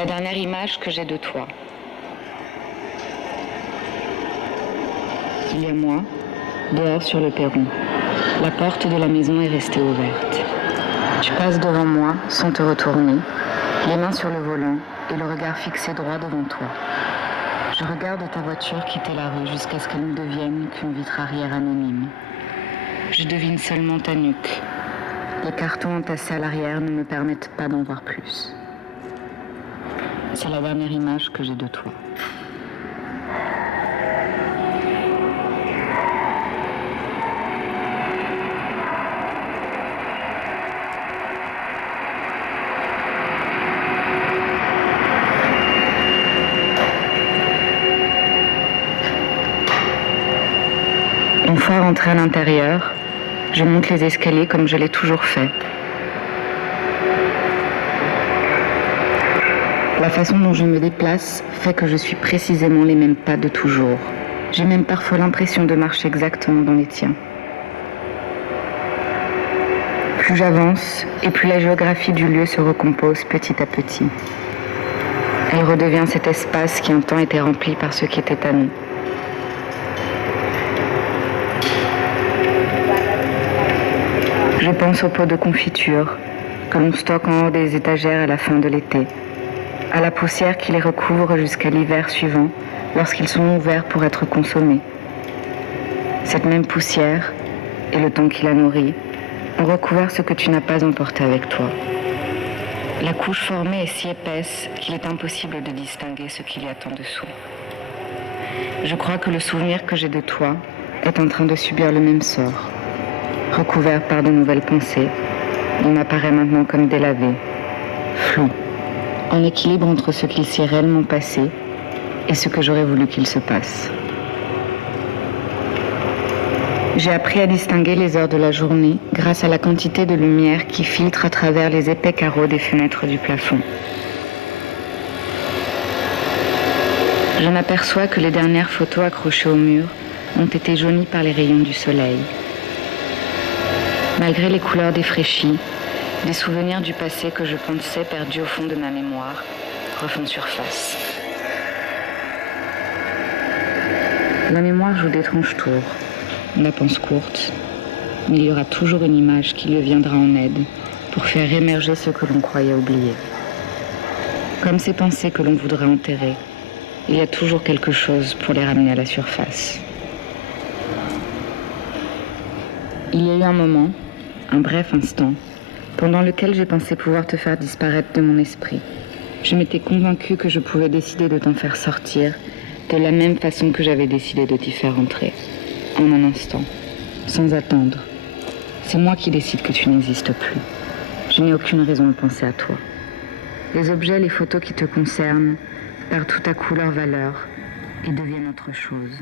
La dernière image que j'ai de toi. Il y a moi, dehors sur le perron. La porte de la maison est restée ouverte. Tu passes devant moi sans te retourner, les mains sur le volant et le regard fixé droit devant toi. Je regarde ta voiture quitter la rue jusqu'à ce qu'elle ne devienne qu'une vitre arrière anonyme. Je devine seulement ta nuque. Les cartons entassés à l'arrière ne me permettent pas d'en voir plus. C'est la dernière image que j'ai de toi. Une fois rentrée à l'intérieur, je monte les escaliers comme je l'ai toujours fait. La façon dont je me déplace fait que je suis précisément les mêmes pas de toujours. J'ai même parfois l'impression de marcher exactement dans les tiens. Plus j'avance et plus la géographie du lieu se recompose petit à petit. Elle redevient cet espace qui un temps était rempli par ce qui était à nous. Je pense aux pots de confiture que l'on stocke en haut des étagères à la fin de l'été, à la poussière qui les recouvre jusqu'à l'hiver suivant, lorsqu'ils sont ouverts pour être consommés. Cette même poussière, et le temps qui la nourrit, ont recouvert ce que tu n'as pas emporté avec toi. La couche formée est si épaisse qu'il est impossible de distinguer ce qu'il y a en dessous. Je crois que le souvenir que j'ai de toi est en train de subir le même sort. Recouvert par de nouvelles pensées, il m'apparaît maintenant comme délavé, flou, en équilibre entre ce qu'il s'est réellement passé et ce que j'aurais voulu qu'il se passe. J'ai appris à distinguer les heures de la journée grâce à la quantité de lumière qui filtre à travers les épais carreaux des fenêtres du plafond. Je m'aperçois que les dernières photos accrochées au mur ont été jaunies par les rayons du soleil. Malgré les couleurs défraîchies, des souvenirs du passé que je pensais perdus au fond de ma mémoire refont surface. La mémoire joue d'étranges tours. On la pense courte, mais il y aura toujours une image qui lui viendra en aide pour faire émerger ce que l'on croyait oublier. Comme ces pensées que l'on voudrait enterrer, il y a toujours quelque chose pour les ramener à la surface. Il y a eu un moment, un bref instant, pendant lequel j'ai pensé pouvoir te faire disparaître de mon esprit. Je m'étais convaincue que je pouvais décider de t'en faire sortir de la même façon que j'avais décidé de t'y faire entrer, en un instant, sans attendre. C'est moi qui décide que tu n'existes plus. Je n'ai aucune raison de penser à toi. Les objets, les photos qui te concernent perdent tout à coup leur valeur et deviennent autre chose.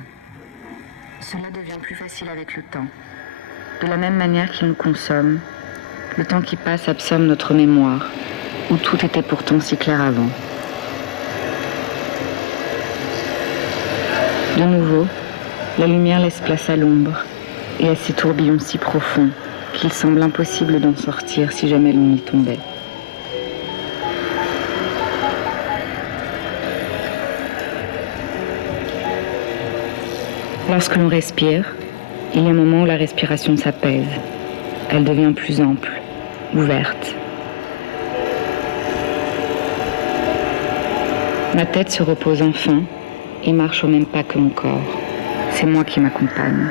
Cela devient plus facile avec le temps. De la même manière qu'il nous consomme, le temps qui passe absorbe notre mémoire, où tout était pourtant si clair avant. De nouveau, la lumière laisse place à l'ombre et à ces tourbillons si profonds qu'il semble impossible d'en sortir si jamais l'on y tombait. Lorsque l'on respire, il y a un moment où la respiration s'apaise. Elle devient plus ample, ouverte. Ma tête se repose enfin et marche au même pas que mon corps. C'est moi qui m'accompagne.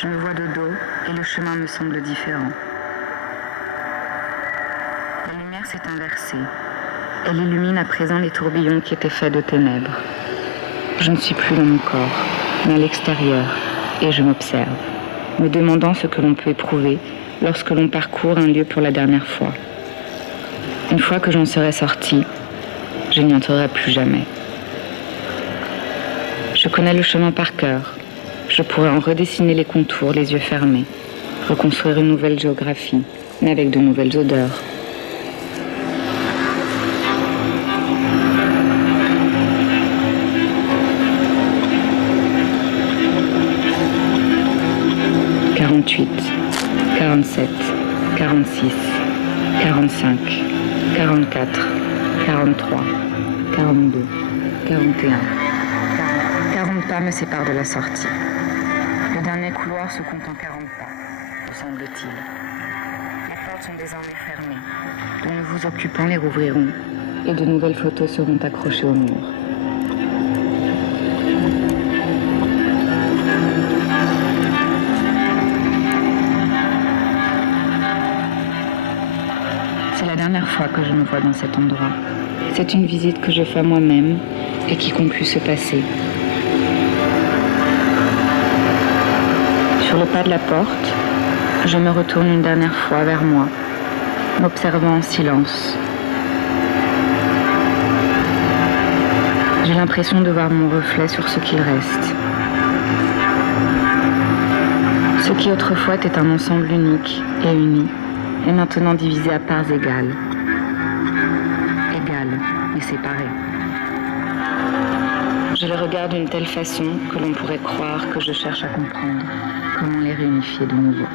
Je me vois de dos et le chemin me semble différent. La lumière s'est inversée. Elle illumine à présent les tourbillons qui étaient faits de ténèbres. Je ne suis plus dans mon corps, mais à l'extérieur, et je m'observe, me demandant ce que l'on peut éprouver lorsque l'on parcourt un lieu pour la dernière fois. Une fois que j'en serai sortie, je n'y entrerai plus jamais. Je connais le chemin par cœur. Je pourrais en redessiner les contours, les yeux fermés, reconstruire une nouvelle géographie, mais avec de nouvelles odeurs. « 48, 47, 46, 45, 44, 43, 42, 41. 40 pas me séparent de la sortie. Le dernier couloir se compte en 40 pas, me semble-t-il. Les portes sont désormais fermées. De nouveaux occupants les rouvriront et de nouvelles photos seront accrochées au mur. C'est la dernière fois que je me vois dans cet endroit. C'est une visite que je fais à moi-même et qui conclut ce passé. Sur le pas de la porte, je me retourne une dernière fois vers moi, m'observant en silence. J'ai l'impression de voir mon reflet sur ce qu'il reste. Ce qui autrefois était un ensemble unique et uni est maintenant divisé à parts égales. Égales, mais séparées. Je les regarde d'une telle façon que l'on pourrait croire que je cherche à comprendre comment les réunifier de nouveau.